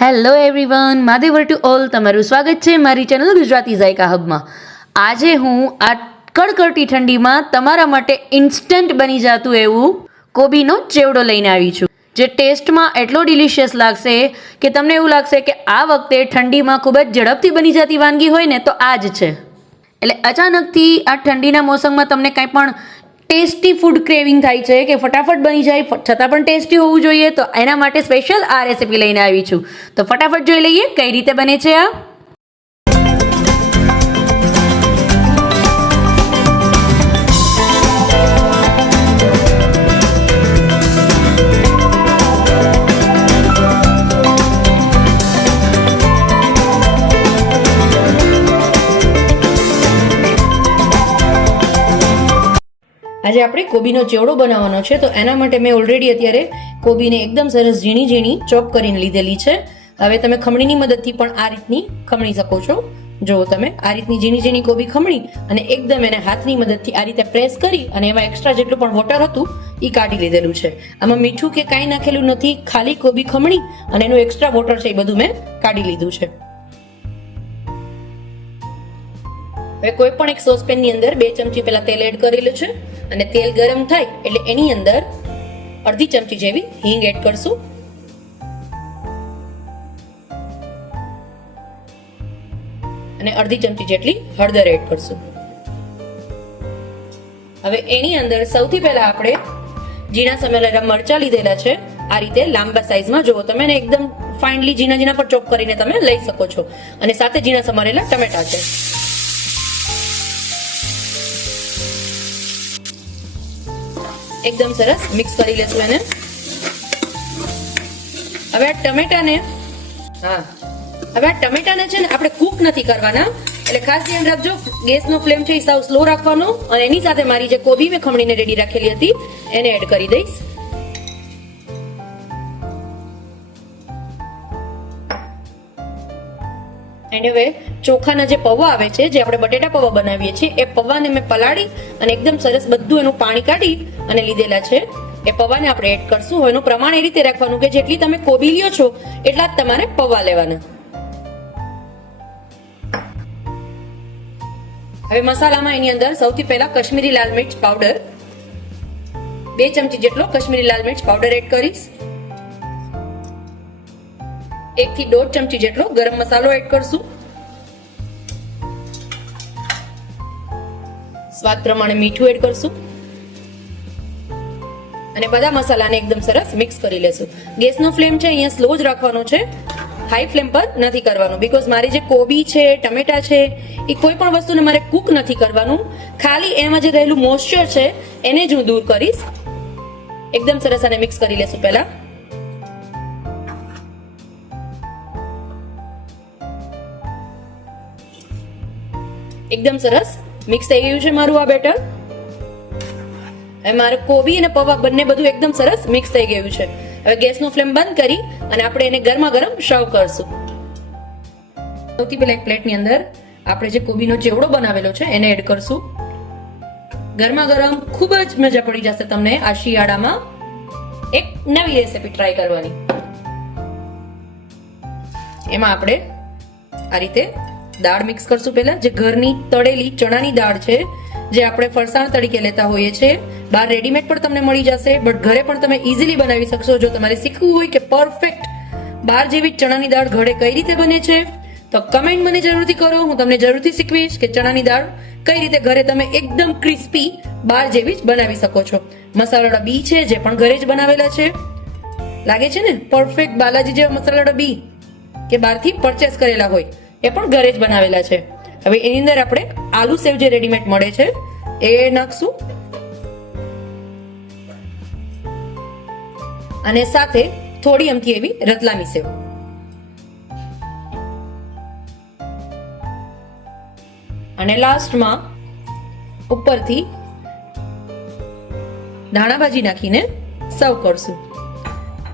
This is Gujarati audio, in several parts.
હેલો એવરીવન માધેવર ટુ ઓલ તમારું સ્વાગત છે મારી ચેનલ ગુજરાતી જાયકા હબમાં. આજે હું આ કડકડતી ઠંડીમાં તમારા માટે ઇન્સ્ટન્ટ બની જતું એવું કોબીનો ચેવડો લઈને આવી છું. જે ટેસ્ટમાં એટલો ડિલિશિયસ લાગશે કે તમને એવું લાગશે કે આ વખતે ઠંડીમાં ખૂબ જ ઝડપથી બની જતી વાનગી હોય ને તો આ જ છે. એટલે અચાનકથી આ ઠંડીના મોસમમાં તમને કાંઈ પણ ટેસ્ટી ફૂડ ક્રેવિંગ થાય છે કે ફટાફટ બની જાય છતાં પણ ટેસ્ટી હોવું જોઈએ, તો એના માટે સ્પેશિયલ આ રેસીપી લઈને આવી છું. તો ફટાફટ જોઈ લઈએ કઈ રીતે બને છે આ. આજે આપણે કોબીનો ચેવડો બનાવવાનો છે, તો એના માટે મેં ઓલરેડી અત્યારે કોબીને એકદમ સરસ ઝીણી ઝીણી ચોપ કરીને લીધેલી છે. હવે તમે ખમણીની મદદથી પણ આ રીતની ખમણી શકો છો. જુઓ તમે આ રીતની ઝીણી ઝીણી કોબી ખમણી અને એકદમ એને હાથની મદદથી આ રીતે પ્રેસ કરી અને એમાં એક્સ્ટ્રા જેટલું પણ વોટર હતું એ કાઢી લીધેલું છે. આમાં મીઠું કે કાંઈ નાખેલું નથી, ખાલી કોબી ખમણી અને એનું એક્સ્ટ્રા વોટર છે એ બધું મેં કાઢી લીધું છે. હવે કોઈ પણ એક સોસપેનની અંદર બે ચમચી પહેલા તેલ એડ કરેલું છે. અને તેલ ગરમ થાય એટલે એની અંદર અડધી ચમચી જેવી હિંગ એડ કરશું. અને અડધી ચમચી જેટલી હળદર એડ કરશું. હવે એની અંદર સૌથી પહેલા આપણે ઝીણા સમારેલા મરચા લીધેલા છે. આ રીતે લાંબા સાઈઝમાં જુઓ તમે એને એકદમ ફાઇનલી ઝીણા ઝીણા પર ચોપ કરીને તમે લઈ શકો છો. અને સાથે ઝીણા સમારેલા ટમેટા છે. એકદમ સરસ મિક્સ કરી લેશું એને. હવે આ ટમેટાને હા. હવે આ ટમેટાને છે ને આપણે કૂક નથી કરવાના. એટલે ખાસ ધ્યાન રાખજો ગેસનો ફ્લેમ છે એ સાવ સ્લો રાખવાનો. અને એની સાથે મારી જે કોબી મેં ખમણીને રેડી રાખેલી હતી એને એડ કરી દઈશ. એન્ડ ચોખાના જે પૌવા આવે છે, જે આપણે બટેટા પૌવા બનાવીએ છીએ, એ પૌવાને મેં પલાળી અને એકદમ સરસ બધું એનું પાણી કાઢી અને લીધેલા છે. એ પૌવાને આપણે એડ કરશું. એનું પ્રમાણ એ રીતે રાખવાનું કે જેટલી તમે કોબી લ્યો છો, એટલા જ તમારે પૌવા લેવાના. હવે મસાલામાં એની અંદર સૌથી પહેલા કશ્મીરી લાલ મિર્ચ પાવડર, બે ચમચી જેટલો કશ્મીરી લાલ મિર્ચ પાવડર એડ કરીશ. એક થી દોઢ ચમચી જેટલો ગરમ મસાલો એડ કરશું. સ્વાદ પ્રમાણે મીઠું એડ કરશું. અને બધા મસાલાને એકદમ સરસ મિક્સ કરી લેશું. ગેસનો ફ્લેમ છે, અહીંયા સ્લો જ રાખવાનો છે. હાઈ ફ્લેમ પર નથી કરવાનું. બીકોઝ મારી જે કોબી છે, ટમેટા છે, એ કોઈ પણ વસ્તુને મારે કુક નથી કરવાનું. ખાલી એમાં જે રહેલું મોઇશ્ચર છે, એને જ હું દૂર કરીશ. એકદમ સરસ આને મિક્સ કરી લેશું પહેલા. એકદમ સરસ. મિક્સ થઈ ગયું છે મારું આ બેટર. હવે મારે કોબી અને પૌવા બંને બધું એકદમ સરસ મિક્સ થઈ ગયું છે. હવે ગેસનો ફ્લેમ બંધ કરી અને આપણે એને ગરમા ગરમ સર્વ કરશું. સૌથી પહેલા એક પ્લેટની અંદર આપણે જે કોબીનો ચેવડો બનાવેલો છે એને એડ કરશું. ગરમા ગરમ ખૂબ જ મજા પડી જશે તમને આ શિયાળામાં. એક નવી રેસીપી ટ્રાય કરવાની. એમાં આપણે આ રીતે દાળ મિક્સ કરશું પહેલા. જે ઘરની તળેલી ચણાની દાળ છે, જે આપણે ફરસાણ તરીકે લેતા હોઈએ છીએ. બહાર રેડીમેડ પણ તમને મળી જશે બટ ઘરે પણ તમે ઇઝીલી બનાવી શકશો. જો તમારે શીખવું હોય કે પરફેક્ટ બહાર જેવી ચણાની દાળ ઘરે કઈ રીતે બને છે, તો કમેન્ટ મને જરૂરથી કરો. હું તમને જરૂરથી શીખવીશ કે ચણાની દાળ કઈ રીતે ઘરે તમે એકદમ ક્રિસ્પી બહાર જેવી જ બનાવી શકો છો. મસાલાવાળા બી છે, જે પણ ઘરે જ બનાવેલા છે. લાગે છે ને? પરફેક્ટ બાલાજી જેવા મસાલાવાળા બી કે બહારથી પરચેસ કરેલા હોય. એ પણ ઘરે જ બનાવેલા છે. હવે એની અંદર આપણે આલુ સેવ જે રેડીમેડ મળે છે, એ નાખશું. અને સાથે થોડી અમથી એવી રતલામી સેવ. અને લાસ્ટમાં ઉપરથી ધાણાભાજી નાખીને સર્વ કરશું.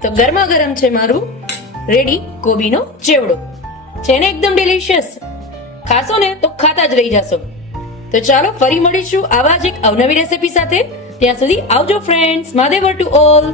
તો ગરમા ગરમ છે મારું રેડી કોબીનો ચેવડો. છે ને એકદમ ડિલિશિયસ ખાશો ને તો ખાતા જ રહી જશો. તો ચાલો ફરી મળીશું આવા જ એક અવનવી રેસીપી સાથે. ત્યાં સુધી આવજો ફ્રેન્ડ્સ માધેવર ટુ ઓલ.